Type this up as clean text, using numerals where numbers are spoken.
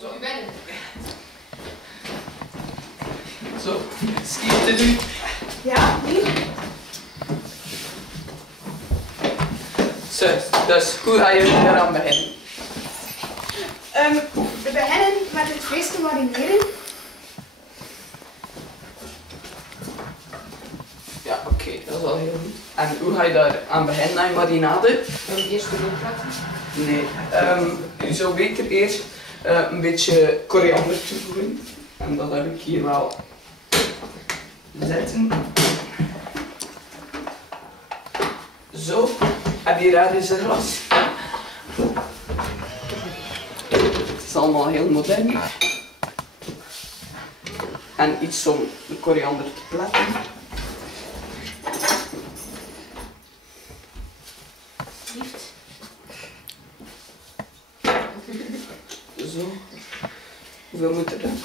Zo. U bent. Zo, schiet het u. Ja, hier. Zo, dus hoe ga je eraan beginnen? We beginnen met het vlees te marineren. Ja, oké, dat is al heel goed. En hoe ga je daar aan beginnen aan je marinade? Wil je eerst de plakken? Nee, je zou beter eerst een beetje koriander toevoegen. En dat heb ik hier wel zitten. Zo, heb je daar eens een glas? Het is allemaal heel modern. En iets om de koriander te plakken. Liefst. Zo. Hoeveel moet er dan?